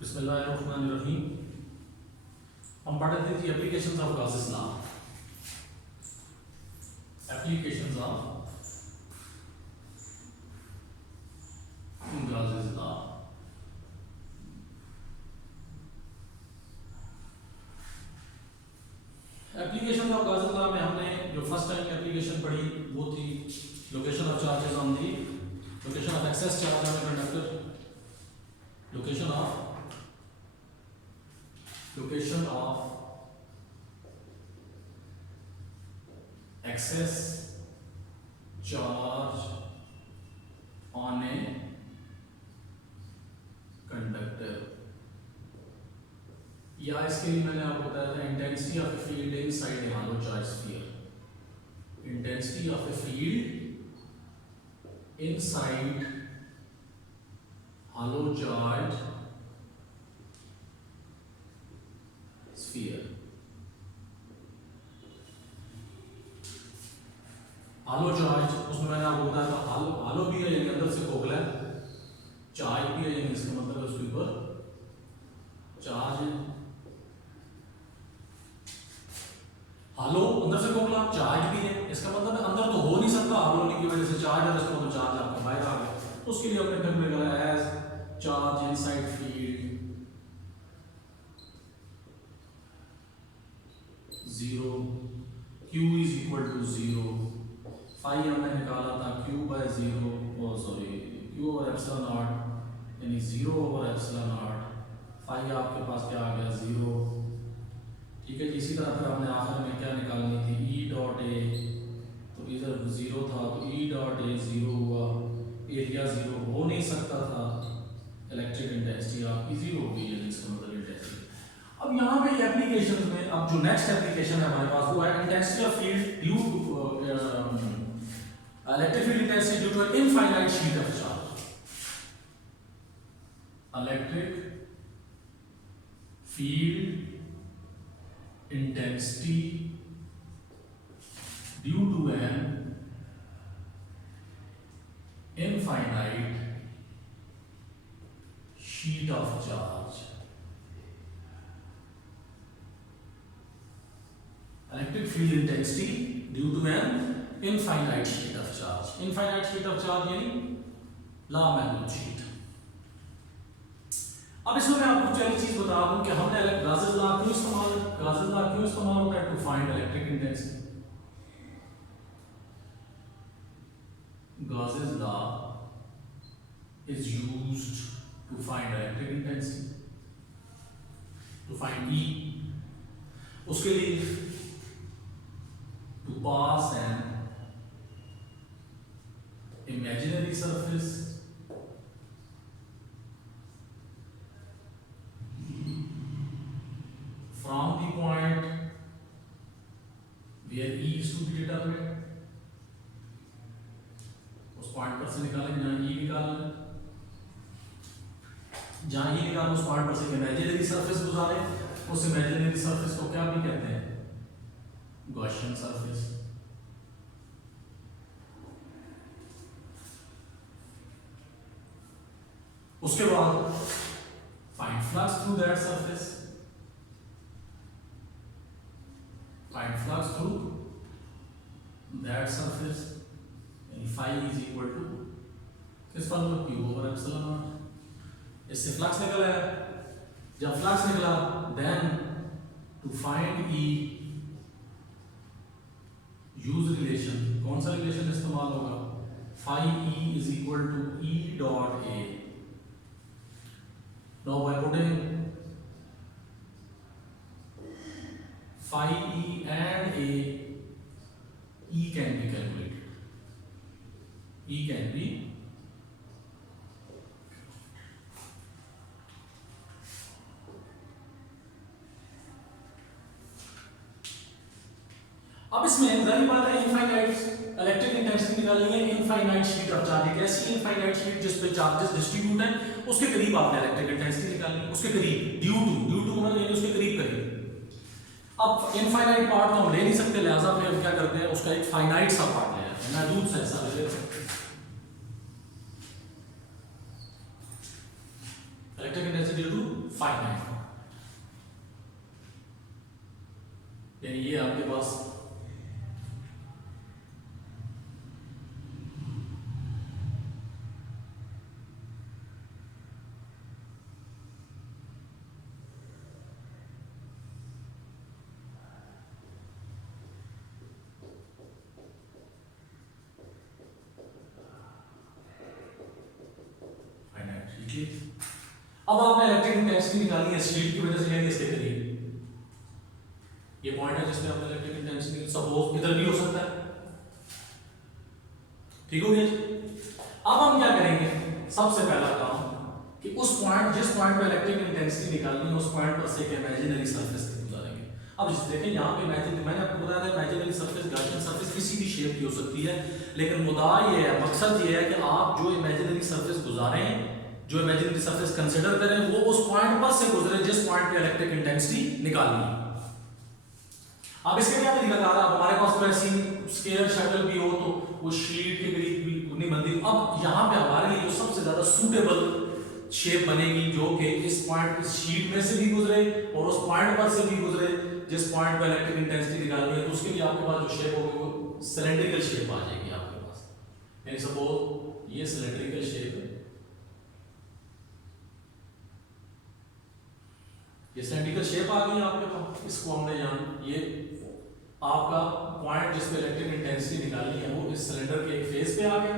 बिस्मिल्लाहिर्रहमानिर्रहीम। हम पढ़ रहे थे applications of Gauss's law. Applications of Gauss's law. Application of Gauss's law में हमने जो फर्स्ट टाइम एप्लीकेशन पढ़ी वो थी location of charges on the location of excess charge on conductor, location of excess charge on a conductor, या इसके लिए मैंने आपको बताया था intensity of a field inside a hollow charge sphere। Intensity of a field inside hollow charge sphere। hollow charge उसमें मैंने आपको बताया था hollow भी है यानी अंदर से खोखला है, चार्ज भी है यानी इसका मतलब उसके ऊपर चार्ज है। hollow अंदर से खोखला चार्ज भी है, इसका मतलब अंदर तो हो नहीं सकता hollow होने की वजह से चार्ज है, इसका मतलब चार्ज आपका बाहर आ गया। तो उसके लिए अपने टर्म में लगाया as charge inside field 0, q is equal to 0, phi हमने निकाला था q by 0 q over epsilon naught यानी 0 over epsilon naught, phi आपके पास क्या आ गया 0। ठीक है, इसी तरह फिर हमने आखिर में क्या निकालनी थी e डॉट a, तो इधर 0 था तो e डॉट a 0 हुआ, एरिया 0 हो नहीं सकता था, इलेक्ट्रिक इंटेंसिटी आपकी 0 हो गई है, इसका मतलब इंटेंसिटी। अब यहाँ पे एप्लीकेशंस में अब जो नेक्स्ट एप्लीकेशन है हमारे पास वो है intensity of field due electric field intensity due to an infinite sheet of charge. Electric field intensity due to an infinite sheet of charge। electric field intensity due to an infinite sheet of charge। infinite sheet of charge यानी लामहदूद sheet। अब इसमें मैं आपको पहली चीज बता दूं कि हमने गासेस लॉ क्यों इस्तेमाल होता है to find electric intensity. Gauss's law is used to find electric intensity, to find E। उसके लिए to pass an imaginary surface from the point where E is to be determined। उस point पर से निकालेंगे जहां E निकालना, जहां ही निकाल उस पॉइंट पर से इमेजिनरी सरफेस गुजारे, उस इमेजिनरी सरफेस को क्या भी कहते हैं गॉसियन सरफेस। उसके बाद find flux through that surface, find flux through that surface यानी फाई इज इक्वल टू किस formula q over epsilon naught. इससे फ्लक्स निकला है, जब फ्लक्स निकला then to find E use relation, कौन सा रिलेशन इस्तेमाल होगा phi E is equal to E dot A। Now by putting phi E and A, E can be calculated, E can be अब इसमें जाहिर बात है इनफाइनाइट इलेक्ट्रिक इंटेंसिटी निकालनी है इनफाइनाइट शीट ऑफ चार्ज। एक ऐसी इनफाइनाइट शीट जिस पे चार्जेस डिस्ट्रीब्यूट हैं, उसके करीब आपने इलेक्ट्रिक इंटेंसिटी निकालनी है, उसके करीब ड्यू टू मतलब यानी उसके करीब। अब इनफाइनाइट पार्ट तो हम ले नहीं सकते, लिहाजा हम क्या करते हैं उसका एक फाइनाइट सा पार्ट ले आते हैं, महदूद सा हिस्सा ले लेते हैं। Electric intensity due to finite, यानी ये आपके पास अब आपने इलेक्ट्रिक इंटेंसिटी निकालनी है शीट की वजह से, यानी इसके करीब ये पॉइंट है जिसमें आपने इलेक्ट्रिक इंटेंसिटी, सपोज इधर भी हो सकता है, ठीक हो गया जी। अब हम क्या करेंगे, सबसे पहला काम कि उस पॉइंट, जिस पॉइंट पे इलेक्ट्रिक इंटेंसिटी निकालनी है उस पॉइंट पर से एक इमेजिनरी सरफेस गुजारेंगे। अब देखें यहाँ पे मैंने आपको बताया था इमेजिनरी सरफेस, गॉसियन सरफेस किसी भी शेप की हो सकती है, लेकिन मुद्दा ये है, मकसद ये है कि आप जो इमेजिनरी सरफेस गुजारें, जो इमेजिनरी सरफेस कंसीडर करें, वो उस पॉइंट पर से गुजरे जिस पॉइंट पे इलेक्ट्रिक इंटेंसिटी निकालनी है। अब इसके क्या तरीका कार, अब हमारे पास कोई ऐसी स्केलर शक्ल भी हो तो वो शीट के करीब भी नहीं बनती। अब यहाँ पे हमारे लिए जो सबसे ज्यादा सूटेबल शेप बनेगी, जो कि इस पॉइंट, इस शीट में से भी गुजरे और उस पॉइंट पर से भी गुजरे जिस पॉइंट पर इलेक्ट्रिक इंटेंसिटी निकालनी है, तो उसके लिए आपके पास जो शेप होगी वो सिलेंड्रिकल शेप आ जाएगी आपके पास। यानी सपोज ये सिलेंड्रिकल शेप है, ये सिलेंड्रिकल शेप आ गई आपके पास, इसको हमने यहाँ, ये आपका पॉइंट जिस पे इलेक्ट्रिक इंटेंसिटी निकालनी है वो इस सिलेंडर के एक फेस पे आ गया।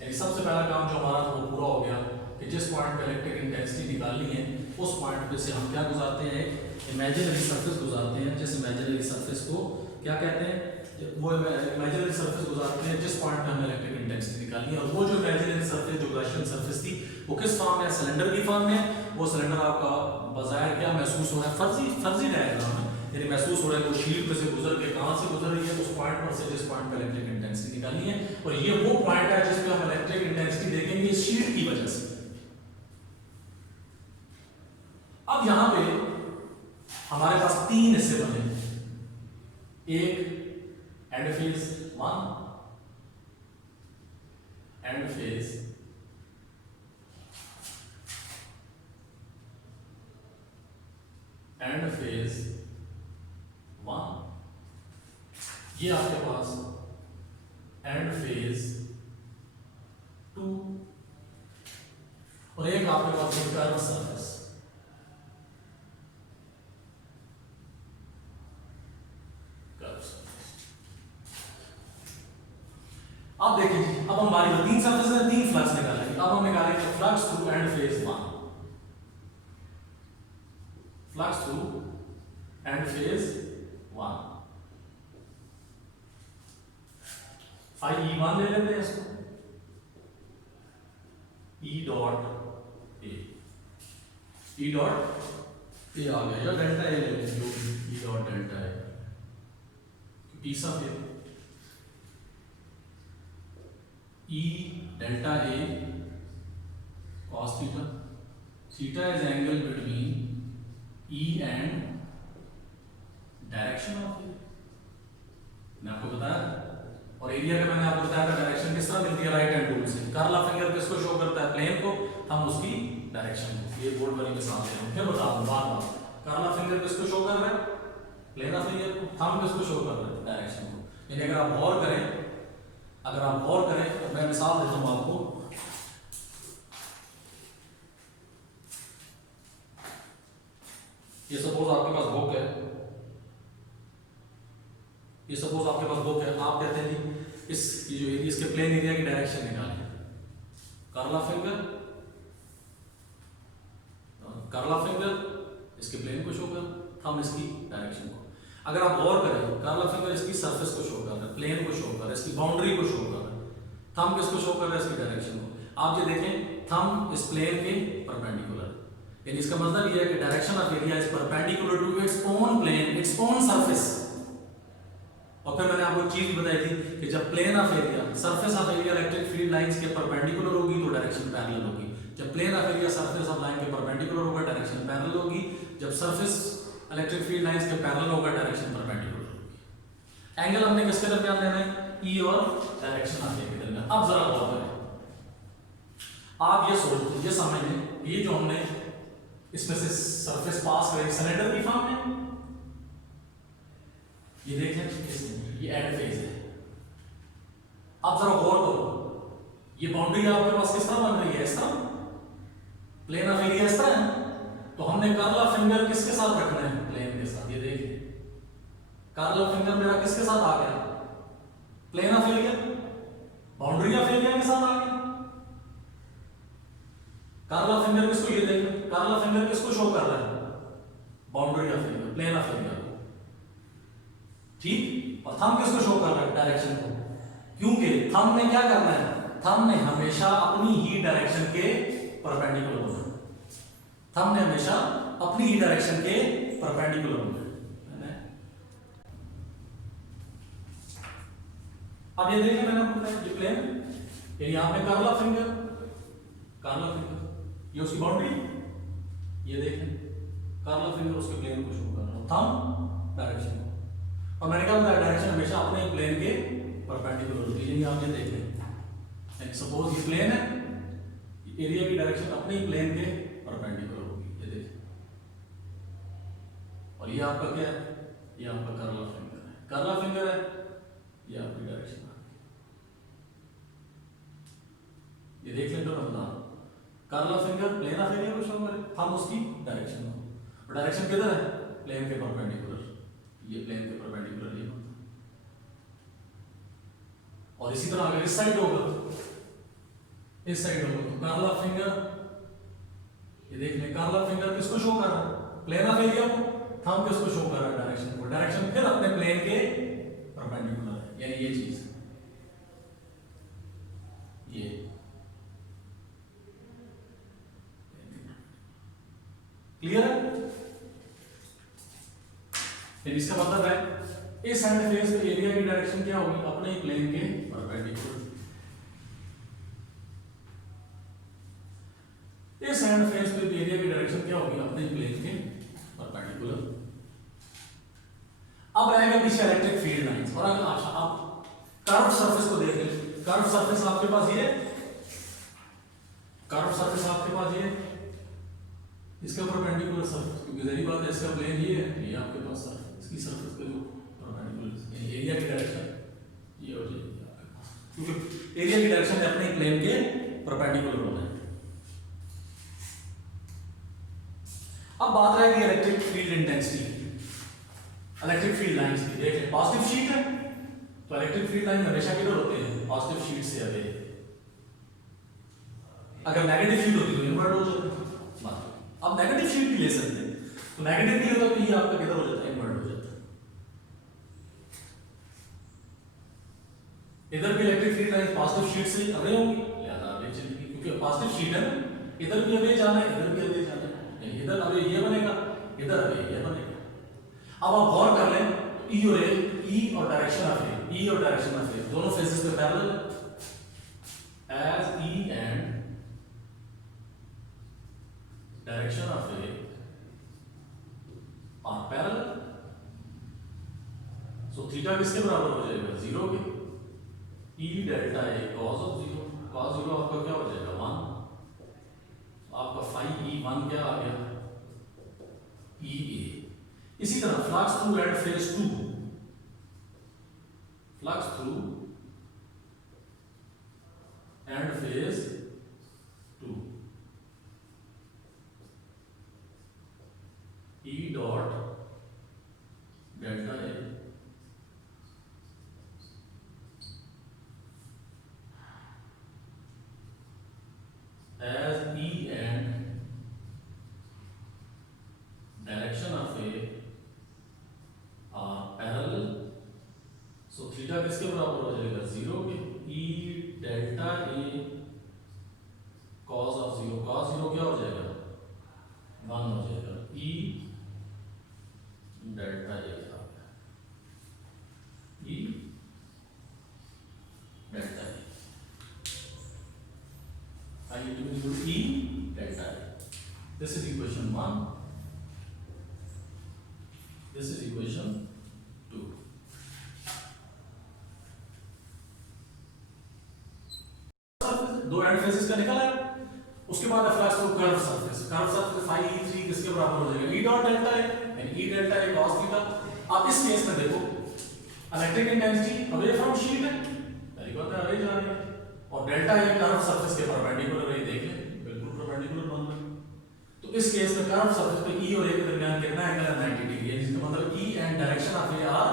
यानी सबसे पहला काम जो हमारा वो पूरा हो गया कि जिस पॉइंट पे इलेक्ट्रिक इंटेंसिटी निकालनी है उस पॉइंट पे से हम क्या गुजारते हैं, एक इमेजिनरी सरफेस गुजारते हैं। जिस इमेजिनरी सरफेस को क्या कहते हैं, वो इमेजिनरी सरफेस गुजारते हैं जिस पॉइंट पे हमें इलेक्ट्रिक इंटेंसिटी निकालनी है। और वो जो इमेजिनरी सरफेस, जो गॉसियन सरफेस थी, वो किस फॉर्म में, सिलेंडर की फॉर्म में। वो सिलेंडर आपका बजाय क्या महसूस हो रहा है, फर्जी डायग्राम है, यानी महसूस हो रहा है वो शीट में से गुजर के कहां से गुजर रही है, उस पॉइंट पर से जिस पॉइंट पे इलेक्ट्रिक इंटेंसिटी निकालनी है। और ये वो पॉइंट है जिस पे हम इलेक्ट्रिक इंटेंसिटी देखेंगे इस शीट की वजह से। अब यहां पे हमारे पास तीन हिस्से बने, एक and phase 1, and phase and phase 1, ये आपके पास एंड फेज 2, और एक आपके पास कर्व सरफेस। अब देखिए जी, अब हमारी तीन सरफेस है, तीन फ्लक्स निकालेंगे। अब हम निकालेंगे flux through and phase 1, flux through and phase 1। E1 ले लेते हैं इसको, E डॉट ए आ गया, या डेल्टा ए ले लेंगे, जो E डॉट डेल्टा है, तीसरा फिर E delta A cos theta, theta is angle between E and direction of A, मैंने आपको बताया। और एरिया का मैंने आपको बताया था डायरेक्शन किस तरह मिलती है, राइट हैंड रूल से। कर्ल ऑफ फिंगर किसको शो करता है, प्लेन को, हम उसकी डायरेक्शन को, ये बोर्ड वाली मिसाल दे रहा हूं, फिर बता दूं बार बार। कर्ल ऑफ फिंगर किसको शो कर रहा है, प्लेन ऑफ फिंगर को, थंब किसको शो कर रहा है, डायरेक्शन को। यानी अगर आप गौर करें तो मैं मिसाल देता हूं आपको। ये सपोज आपके पास बुक है, ये सपोज आपके पास बुक है, आप कहते हैं जी इस जो इसके प्लेन एरिया की डायरेक्शन निकालें, कर्ल ऑफ फिंगर इसके प्लेन को शो कर, थंब इसकी डायरेक्शन को। अगर आप गौर करें, कर्ल ऑफ फिंगर इसकी सरफेस को शो कर रहा है, प्लेन को शो कर रहा है, इसकी बाउंड्री को शो कर रहा है, थंब किसको शो कर रहा है, इसकी डायरेक्शन को। आप ये देखें, थंब इस प्लेन के परपेंडिकुलर, यानी इसका मतलब ये है कि direction of area is perpendicular to its own plane, its own surface. और फिर मैंने आपको एक चीज बताई थी कि जब plane of area, surface of area electric field lines के परपेंडिकुलर होगी तो डायरेक्शन पैरेलल होगी। जब plane of area surface of line के परपेंडिकुलर होगा डायरेक्शन पैरेलल होगी। जब सरफेस इलेक्ट्रिक फील्ड लाइंस के पैरेलल होगा डायरेक्शन परपेंडिकुलर होगी। एंगल हमने किसके दरमियान लेना है, ई और डायरेक्शन ऑफ ए के दरमियान। अब जरा गौर करें, आप ये समझ लें, ये जो हमने इसमें से सरफेस पास करें सिलेंडर की फॉर्म में। ये देख लें, ये एंड फेज है। आप जरा गौर करो, ये बाउंड्री आपके पास किस तरह बन रही है, इस तरह प्लेन ऑफ एरिया इस तरह है। तो हमने कर्ल ऑफ फिंगर किसके साथ रखना है, प्लेन के साथ। ये देखिए कर्ल ऑफ फिंगर मेरा किसके साथ आ गया, plane of area, boundary of area के साथ आ गया। कर्ल ऑफ फिंगर किसको, ये देखिए कर्ल ऑफ फिंगर किसको शो कर रहा है, boundary of area, plane of area को, ठीक। और थंब किसको शो कर रहा है, डायरेक्शन को, क्योंकि थंब ने क्या करना है, थंब ने हमेशा अपनी ही डायरेक्शन के परपेंडिकुलर होना है। थंब ने हमेशा अपनी ही डायरेक्शन के परपेंडिकुलर होना है। अब ये देखिए मैंने आपको बताया, ये प्लेन, ये यहां पे curl of finger, curl of finger, ये उसकी बाउंड्री, ये देखें कर्ल ऑफ फिंगर उसके प्लेन को शो कर रहा है, थंब डायरेक्शन को। और मैंने कहा डायरेक्शन हमेशा अपने प्लेन के परपेंडिकुलर होती है। आप ये देख लें, सपोज ये प्लेन है, एरिया की डायरेक्शन अपने प्लेन के परपेंडिकुलर होगी, ये देखिए। और ये आपका क्या है, ये आपका कर्ल ऑफ फिंगर है, कर्ल ऑफ फिंगर है, ये आपकी डायरेक्शन है। ये देख लें तो बता, curl of finger plane of area को शो करे, हम उसकी डायरेक्शन हो, और डायरेक्शन किधर है, प्लेन के परपेंडिकुलर, ये प्लेन के परपेंडिकुलर ये होता है। और इसी तरह अगर इस साइड होगा, इस साइड होगा, तो कर्ल ऑफ फिंगर, ये देख लें कर्ल ऑफ फिंगर किसको शो कर रहा है, प्लेन ऑफ एरिया को, थंब किसको शो कर रहा है, डायरेक्शन को, डायरेक्शन फिर अपने प्लेन के परपेंडिकुलर है, यानी ये चीज, ये क्लियर है। फिर इसका मतलब है इस एंड फेस पे एरिया की डायरेक्शन क्या होगी, अपने ही प्लेन के परपेंडिकुलर। इस एंड फेस पे एरिया की डायरेक्शन क्या होगी, अपने ही प्लेन के परपेंडिकुलर। अब रहेगा पीछे इलेक्ट्रिक फील्ड लाइंस। और अगर आप कर्व सरफेस को देख लें, कर्व सरफेस आपके पास ये, कर्व सरफेस आपके पास ये, इसका परपेंडिकुलर सरफेस, क्योंकि जरी बात है इसका प्लेन ये है, ये आपके पास सरफेस, इसकी सरफेस का जो परपेंडिकुलर एरिया की डायरेक्शन ये हो जाएगी आपके पास, क्योंकि एरिया की डायरेक्शन अपने प्लेन के परपेंडिकुलर होना है। अब बात रहेगी electric field intensity, electric field lines की। देखिए पॉजिटिव शीट है तो इलेक्ट्रिक फील्ड लाइन हमेशा किधर होते हैं, पॉजिटिव शीट से आगे। अगर नेगेटिव शीट होती तो इन्वर्ट हो जाता। अब नेगेटिव शीट भी ले सकते हैं, तो नेगेटिव भी होगा तो ये आपका किधर हो जाता है, इन्वर्ट हो जाता है। इधर भी electric field line positive sheet से अवे होंगी, लिहाजा अवे चलेगी, क्योंकि पॉजिटिव शीट है, इधर भी अवे जाना है, इधर भी अवे जाना है, इधर अवे ये बनेगा, इधर अवे ये बनेगा। अब आप गौर कर लें, ई और डायरेक्शन ऑफ ए, ई और डायरेक्शन ऑफ ए दोनों फेसेस पे पैरेलल है, as E and direction of A are parallel, so theta किसके बराबर हो जाएगा, 0 के। E delta A cos of 0, cos 0 आपका क्या हो जाएगा, 1। आपका फाई ई 1 क्या आ गया, ई ए। इसी तरह flux through and phase 2, flux through and phase 2, E dot delta A as E and direction of A are parallel, so theta किसके बराबर हो जाएगा, 0 के। E delta A cos of 0, cos 0 क्या हो जाएगा, 1 हो जाएगा। E delta A E delta A I need to include E delta A. This is equation 1. This is equation 2. दो एंड फेसेस का निकला है, उसके बाद flux through curve surface. Curve surface phi E 3 किसके बराबर हो जाएगा, ई डॉट डेल्टा ए, यानी ई डेल्टा ए cos थीटा। अब इस केस में देखो electric intensity away from sheet है, पहली बात है अवे जा रही है, और डेल्टा ए कर्व सरफेस के परपेंडिकुलर है, देख ले बिल्कुल परपेंडिकुलर बन रहा है। तो इस केस में कर्व सरफेस पे ई और ए के दरमियान कितना एंगल है, 90 डिग्री है, जिसका मतलब E and direction of A are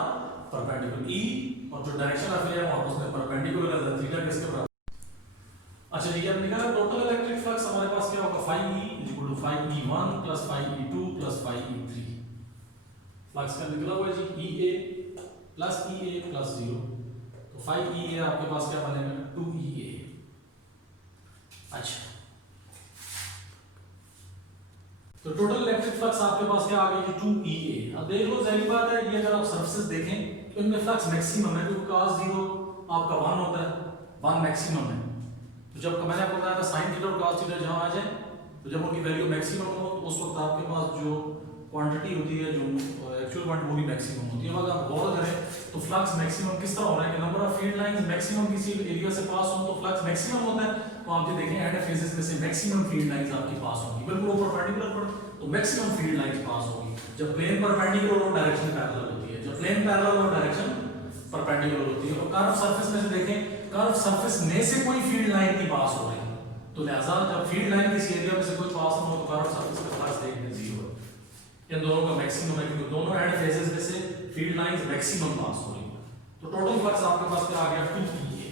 perpendicular, E और जो डायरेक्शन ऑफ ए है वो आपस में परपेंडिकुलर है, थीटा किसके बराबर। अच्छा ये अब निकाला टोटल इलेक्ट्रिक फ्लक्स हमारे पास क्या होगा, phi e equal to phi e1 plus phi e2 plus phi e3। Flux का निकला हुआ जी ea प्लस ea प्लस 0, तो phi ea आपके पास क्या बनेगा 2ea। अच्छा तो टोटल इलेक्ट्रिक फ्लक्स आपके पास क्या आ गया जी 2ea। अब देख लो जाहिर बात है ये अगर आप सरफेस देखें तो इनमें फ्लक्स मैक्सिमम है, क्योंकि cos 0 आपका 1 होता है, 1 मैक्सिमम है। तो जब मैंने आपको बताया था साइन थीटा और cos थीटा जहां आ जाए तो जब उनकी वैल्यू मैक्सिमम हो तो उस वक्त आपके पास जो क्वांटिटी होती है, जो एक्चुअल क्वांटिटी वो भी मैक्सिमम होती है। अगर आप गौर करें तो फ्लक्स मैक्सिमम किस तरह हो रहा है कि number of field lines maximum किसी एरिया से पास हो तो फ्लक्स मैक्सिमम होता है। तो आप ये देखें एंड फेजेस में से मैक्सिमम फील्ड लाइंस आपके पास होंगी, बिल्कुल परपेंडिकुलर पर तो मैक्सिमम फील्ड लाइंस पास होगी। जब प्लेन परपेंडिकुलर और डायरेक्शन पैरेलल होती है, जब प्लेन पैरेलल और डायरेक्शन परपेंडिकुलर होती है। और कर्व सरफेस में से देखें कर्व सरफेस में से कोई फील्ड लाइन नहीं पास हो रही, तो लिहाजा जब फील्ड लाइन किसी एरिया में से कोई पास ना हो तो कर्व सरफेस का फ्लक्स देखने 0 है। इन दोनों का मैक्सिमम है क्योंकि दोनों एंड फेजेस में से फील्ड लाइंस मैक्सिमम पास हो रही है। तो टोटल फ्लक्स आपके पास क्या आ गया 2ea।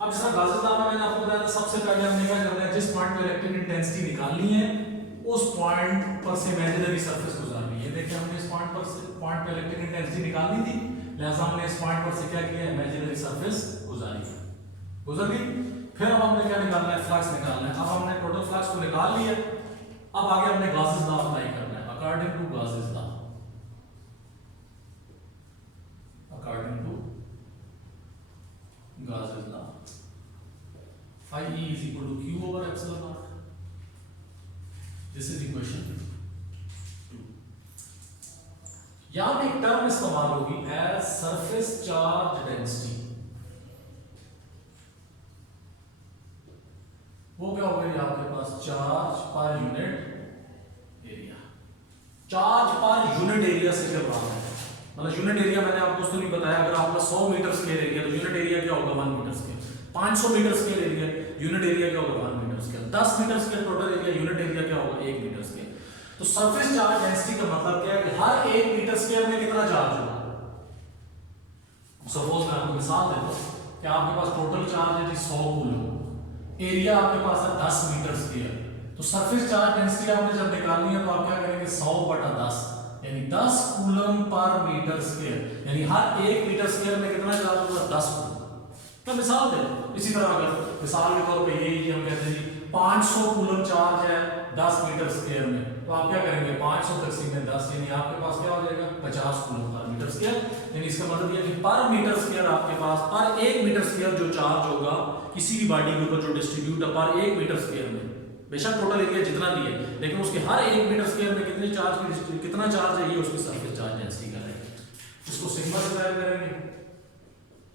अब जैसा गाजर दाना मैंने आपको बताया था, सबसे पहले हमने क्या करना है, जिस पॉइंट पे इलेक्ट्रिक इंटेंसिटी निकालनी है उस पॉइंट पर से इमेजिनरी सरफेस गुजारनी है। देखिए हमने इस पॉइंट पे इलेक्ट्रिक इंटेंसिटी निकालनी थी, लिहाजा हमने इस पॉइंट पर से क्या किया, इमेजिनरी सरफेस गुजारी, गुजर गई। फिर अब हमने क्या निकालना है, फ्लक्स निकालना है। अब हमने टोटल फ्लक्स को निकाल लिया, अब आगे हमने गासेस लॉ अप्लाई करना है। According to Gauss's law, according to Gauss's law phi e is equal to q over epsilon naught. This is equation 2. यहां पे एक टर्म इस्तेमाल होगी एज सरफेस चार्ज डेंसिटी। वो क्या होगा ये आपके पास charge per unit area, charge per unit area से जब रहा है, मतलब यूनिट एरिया मैंने आपको उस दिन भी बताया, अगर आपका 100 मीटर स्क्वायर एरिया तो यूनिट एरिया क्या होगा 1 metre square, 500 metre square area unit area क्या होगा 1 metre square, 10 metre square total area unit area क्या होगा 1 मीटर स्क्वायर। तो सरफेस चार्ज डेंसिटी का मतलब क्या है कि हर 1 मीटर स्क्वायर में कितना चार्ज होगा। सपोज मैं आपको मिसाल देता हूं कि आपके पास टोटल चार्ज है 100 कूलम, एरिया आपके पास है 10 मीटर स्क्वायर, तो सरफेस चार्ज डेंसिटी आपने जब निकालनी है तो आप क्या करेंगे 100/10 यानी 10 कूलम पर मीटर स्क्वायर, यानी हर 1 मीटर स्क्वायर में कितना चार्ज होगा 10 कूलम। तो मिसाल दे इसी तरह अगर मिसाल के तौर पे ये हम कहते हैं जी 500 कूलम चार्ज है 10 मीटर स्क्वायर में, तो आप क्या करेंगे 500 तकसीम में 10 यानी आपके पास क्या हो जाएगा 50 कूलम पर मीटर स्क्वायर। यानी इसका मतलब ये कि पर मीटर स्क्वायर आपके पास पर 1 मीटर स्क्वायर जो चार्ज होगा किसी भी बॉडी के ऊपर जो डिस्ट्रीब्यूट है पर 1 मीटर स्क्वायर में, बेशक टोटल एरिया जितना भी है लेकिन उसके हर 1 मीटर स्क्वायर में कितने चार्ज की कितना चार्ज है ये उसकी सरफेस चार्ज डेंसिटी का है। इसको सिग्मा से जाहिर करेंगे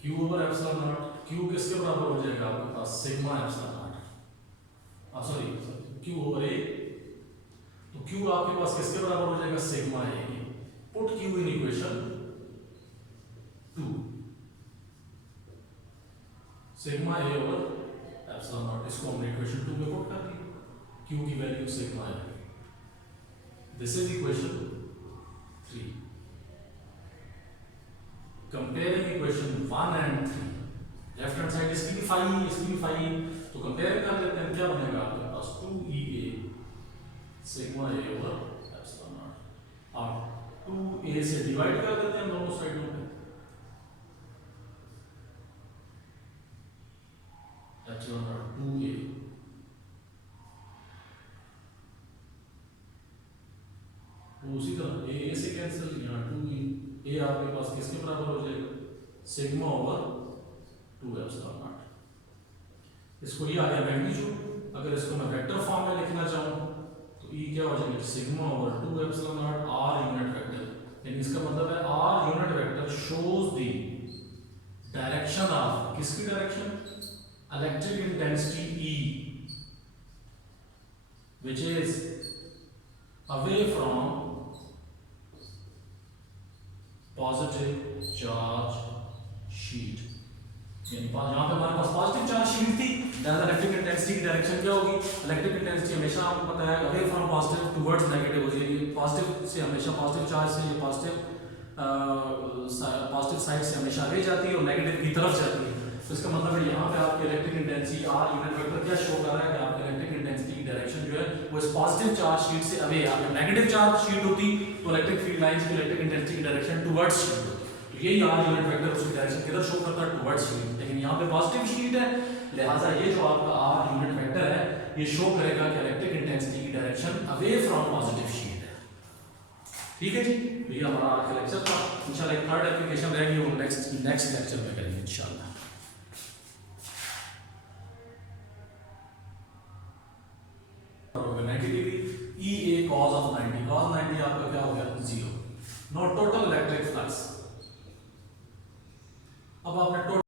q over epsilon naught, q किसके बराबर हो जाएगा आपके पास sigma epsilon naught, sorry q over a, तो q आपके पास किसके बराबर हो जाएगा sigma a। Put q in equation 2, sigma a over epsilon naught, इसको हमने इक्वेशन 2 में पुट कर दिया, q की value sigma a, this is equation 3। Comparing equation 1 and 3, left hand side इसकी भी फाई इसकी भी फाई, तो कंपेयर कर लेते हैं क्या बनेगा आपके पास 2ea sigma a over epsilon not, और 2a से डिवाइड कर देते हैं दोनों साइडों पे, एप्सिलॉन नॉट 2a, तो उसी तरह a से कैंसिल, यहाँ 2a आपके पास किसके बराबर हो जाएगा सिग्मा ओवर 2 एप्सिलॉन नॉट। इसको ये आ गया मैग्नीट्यूड, अगर इसको मैं वेक्टर फॉर्म में लिखना चाहूं तो e क्या हो जाएगा sigma over 2 epsilon naught r unit vector, यानी इसका मतलब है r unit vector shows the direction of किसकी डायरेक्शन electric intensity e which is away from positive charge sheet. यानी यहाँ पे हमारे पास पॉजिटिव चार्ज शीट थी, इलेक्ट्रिक इंटेंसिटी की डायरेक्शन क्या होगी? इलेक्ट्रिक इंटेंसिटी हमेशा आपको पता है away from positive towards negative होती है। पॉजिटिव से हमेशा पॉजिटिव चार्ज से ये पॉजिटिव साइड से हमेशा अवे जाती है और नेगेटिव की तरफ जाती है। तो इसका मतलब है यहाँ पे आपकी electric intensity r unit vector क्या शो कर रहा है कि आपकी इलेक्ट्रिक इंटेंसिटी की डायरेक्शन जो है वो इस पॉजिटिव चार्ज शीट से अवे है। अगर नेगेटिव चार्ज शीट होती तो इलेक्ट्रिक फील्ड लाइंस की इलेक्ट्रिक इंटेंसिटी की डायरेक्शन टुवर्ड्स शीट होती। तो यही आर यूनिट वेक्टर उसकी डायरेक्शन किधर शो करता है? Towards sheet. लेकिन यहाँ पे पॉजिटिव शीट है, लिहाजा ये जो आपका आर यूनिट वेक्टर है ये शो करेगा कि इलेक्ट्रिक इंटेंसिटी की direction away from positive sheet है। ठीक है जी, तो ये हमारा आज का लेक्चर था। इंशाल्लाह एक थर्ड एप्लीकेशन रहेगी वो नेक्स्ट लेक्चर में करेंगे इंशाल्लाह। और 90 डिग्री